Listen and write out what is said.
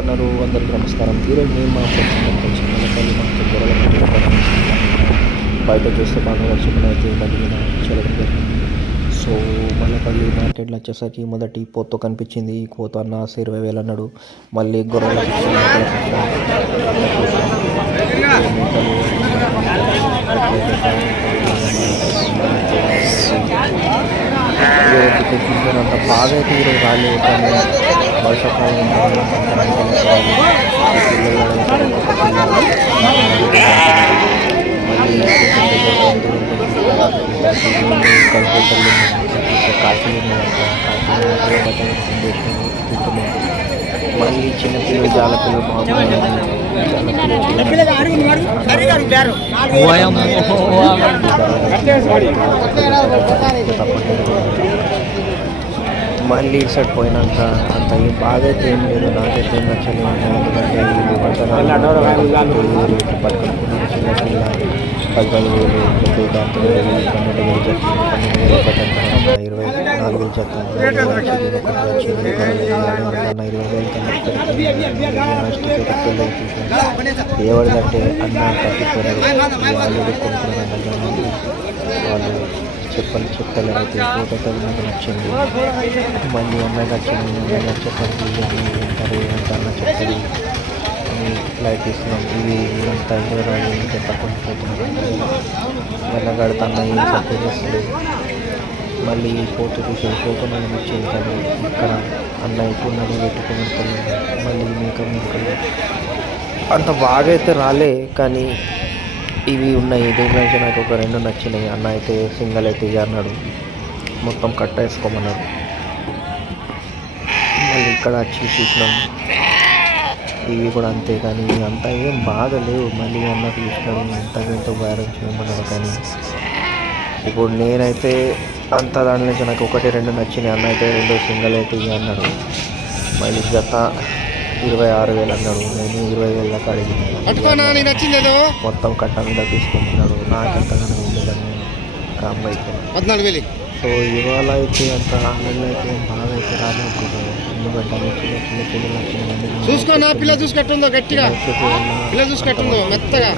ఉన్నారు. అందరికీ నమస్కారం. ఈరోజు నేను మా ఫ్రెండ్స్ అందరికీ వచ్చి మల్లపల్లి మార్కెట్ బయట చూస్తే బాగా వర్షం అయితే బండి మీద చల్లడం జరిగింది. సో మల్లపల్లి మార్కెట్లో వచ్చేసరికి మొదటి పోతో కనిపించింది. ఈ పోతో అన్న 20,000 అన్నాడు. మళ్ళీ గొర్రెల అంత బాగా అయితే ఈరోజు రాలేదు. కానీ వర్షాకాలం మళ్ళీ చిన్నపిల్లలు చాలా పిల్లలు బాగున్నాయి. మళ్ళీ ఇటు సైడ్ పోయినాక అంత ఏం బాగా అయితే ఏం లేదు. నాకైతే ఏం నచ్చలేదు. ఎందుకంటే వీళ్ళు పట్టుకున్నారు చిన్నపిల్ల 14,000 దాంతో 12,000 చెప్తుంది. 12,000 పట్టణ 24,000 చెప్తాను. 20,000 కన్నా ఏవాడిదంటే అన్న పట్టిపోయారు. ఆల్రెడీ కొనుక్కున్నాను. వాళ్ళు చెప్పలేరు. అయితే ఫోటో నాకు నచ్చింది. మళ్ళీ అన్నకి నచ్చింది. అన్నకి వచ్చేసరికి అన్న చెప్తారు అని లైట్ ఇస్తున్నాం. ఇవి అంతా 24,000 తక్కువ పోతున్నాం. వెళ్ళగడతా అన్న ఏం సపోర్ట్ చేస్తుంది. మళ్ళీ ఫోటో చూసేది ఫోటో నాకు నచ్చేది. కానీ ఇక్కడ అన్న ఎక్కువ పెట్టుకుని మళ్ళీ మేకప్ అంత బాగా అయితే రాలే. కానీ ఇవి ఉన్నాయి. దీని నుంచి నాకు ఒక 2 నచ్చినాయి. అన్న అయితే సింగల్ అయితే అన్నాడు. మొత్తం కట్ట వేసుకోమన్నాడు. మళ్ళీ ఇక్కడ వచ్చి చూసినాం. ఇవి కూడా అంతే. కానీ అంతా ఏం బాగా లేవు. మళ్ళీ అన్న చూసినాడు ఎంతో బేరం చేయమన్నాడు. కానీ ఇప్పుడు నేనైతే అంత దాని నుంచి నాకు 1-2 నచ్చినాయి. అన్న అయితే 2 సింగల్ అయితే అన్నాడు. మళ్ళీ జత 26,000 అన్నాడు. నేను 20,000 దాకా అడిగినాను. మొత్తం కట్ట మీద తీసుకుంటున్నాడు. నాకు ఎంతగానో ఉండేదాన్ని కామ్ అయిపోయింది. సో ఇవాళ అయితే అంత ఆన్లైన్లో అయితే బాగా అయితే రాలేదు. ఎందుకంటే చిన్న పిల్లలు వచ్చిన చూసుకోనా పిల్ల చూసుకట్టుందో గట్టిగా పిల్ల చూసుకట్టుందో మెత్తగా